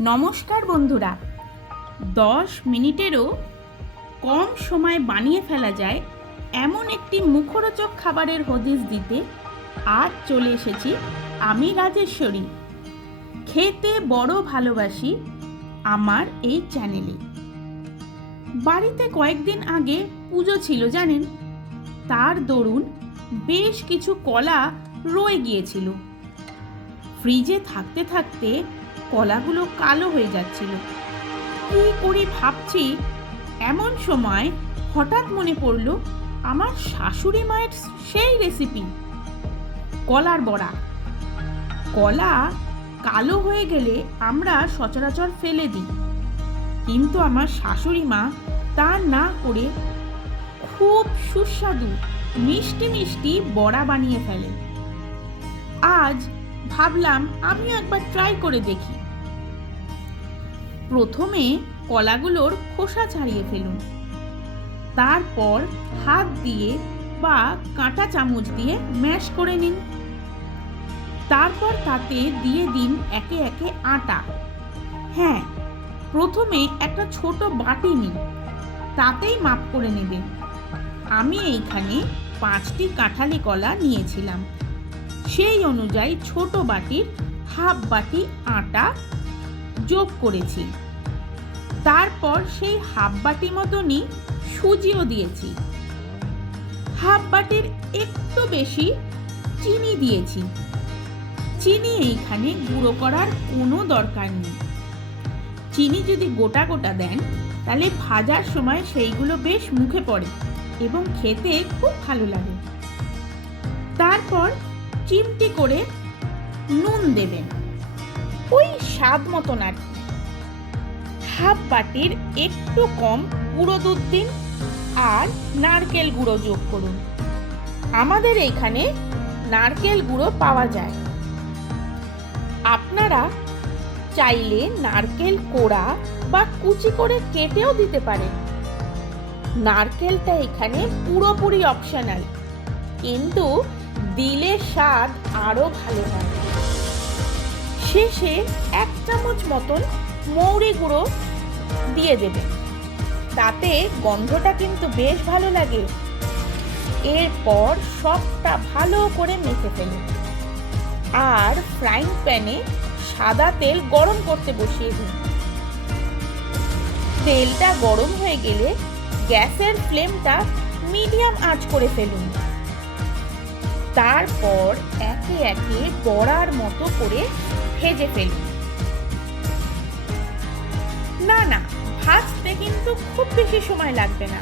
নমস্কার বন্ধুরা। দশ মিনিটেরও কম সময় বানিয়ে ফেলা যায় এমন একটি মুখরোচক খাবারের হদিস দিতে আজ চলে এসেছি আমি রাজেশ্বরী। খেতে বড় ভালোবাসি আমার এই চ্যানেলে। বাড়িতে কয়েকদিন আগে পুজো ছিল, জানেন? তার দরুন বেশ কিছু কলা রয়ে গিয়েছিল। ফ্রিজে থাকতে থাকতে কলাগুলো কালো হয়ে যাচ্ছিল। কি করি ভাবছি, এমন সময় হঠাৎ মনে পড়ল, আমার শাশুড়ি মায়ের সেই রেসিপি কলার বড়া। কলা কালো হয়ে গেলে আমরা সচরাচর ফেলে দিই, কিন্তু আমার শাশুড়ি মা তা না করে খুব সুস্বাদু, মিষ্টি মিষ্টি বড়া বানিয়ে ফেলেন। আজ ভাবলাম আমি একবার ট্রাই করে দেখি। প্রথমে কলাগুলোর খোসা ছাড়িয়ে ফেলুন। তারপর হাত দিয়ে বা কাঁটা চামচ দিয়ে ম্যাশ করে নিন। তারপর তাতে দিয়ে দিন একে একে আটা। হ্যাঁ প্রথমে একটা ছোট বাটি নিন। তাতেই মাপ করে নেবেন আমি এইখানে পাঁচটি কাঁঠালি কলা নিয়েছিলাম। সেই অনুযায়ী ছোট বাটির হাফ বাটি আটা যোগ করেছি। তারপর সেই হাফ বাটি মতনই সুজিও দিয়েছি। হাফ বাটির একটু বেশি চিনি দিয়েছি। চিনি এইখানে গুঁড়ো করার কোনো দরকার নেই। চিনি যদি গোটা গোটা দেন, তাহলে ভাজার সময় সেইগুলো বেশ মুখে পড়ে এবং খেতে খুব ভালো লাগে। তারপর চিমটি করে নুন দেবেন। ওই স্বাদ মতন আর। হাফ বাটির একটু কম গুঁড়ো দুধ দিন আর নারকেল গুঁড়ো যোগ করুন। আমাদের এখানে নারকেল গুঁড়ো পাওয়া যায়। আপনারা চাইলে নারকেল কোড়া বা কুচি করে কেটেও দিতে পারেন। নারকেলটা এখানে পুরোপুরি অপশনাল কিন্তু দিলে স্বাদ আরও ভালো হয়। শেষে এক চামচ মতন মৌরি গুঁড়ো দিয়ে দেবেন তাতে গন্ধটা কিন্তু বেশ ভালো লাগে। এরপর সবটা ভালো করে মেখে ফেলুন। আর ফ্রাইং প্যানে সাদা তেল গরম করতে বসিয়ে দিন। তেলটা গরম হয়ে গেলে গ্যাসের ফ্লেমটা মিডিয়াম আঁচ করে ফেলুন। তারপর একে একে বড়ার মতো করে ভেজে ফেলুন। কিন্তু খুব বেশি সময় লাগবে না।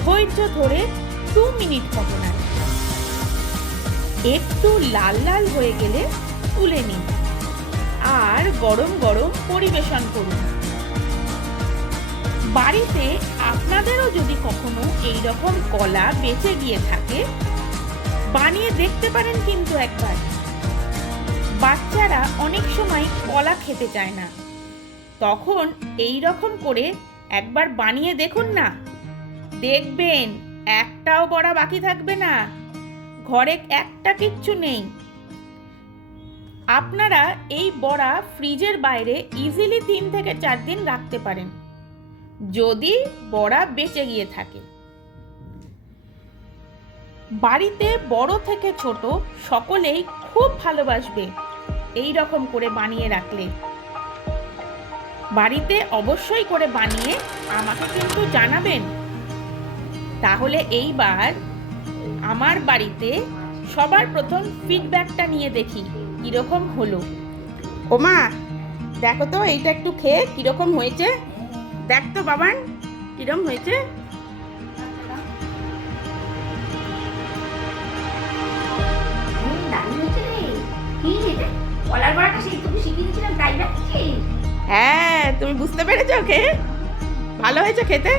ধৈর্য ধরে দু মিনিট মতো না একটু লাল লাল হয়ে গেলে তুলে নিন। আর গরম গরম পরিবেশন করুন। বাড়িতে আপনাদেরও যদি কখনো এই রকম কলা বেঁচে গিয়ে থাকে, বানিয়ে দেখতে পারেন কিন্তু একবার। বাচ্চারা অনেক সময় কলা খেতে চায় না। তখন এই রকম করে একবার বানিয়ে দেখুন না। দেখবেন, একটাও বড়া বাকি থাকবে না। ঘরে একটা কিচ্ছু নেই। আপনারা এই বড়া ফ্রিজের বাইরে ইজিলি তিন থেকে চার দিন রাখতে পারেন। যদি বড়া বেঁচে গিয়ে থাকে। বাড়িতে বড় থেকে ছোট সকলেই খুব ভালোবাসবে। এই রকম করে বানিয়ে রাখলে। বাড়িতে অবশ্যই করে বানিয়ে আমাকে কিন্তু জানাবেন। তাহলে এইবার আমার বাড়িতে সবার প্রথম ফিডব্যাকটা নিয়ে দেখি, কীরকম হলো। ওমা, দেখো তো, এইটা একটু খেয়ে কীরকম হয়েছে? দেখ তো বাবান কিরম হয়েছে? দারুণ হয়েছে হ্যাঁ তুমি বুঝতে পেরেছ ওকে? ভালো হয়েছে খেতে?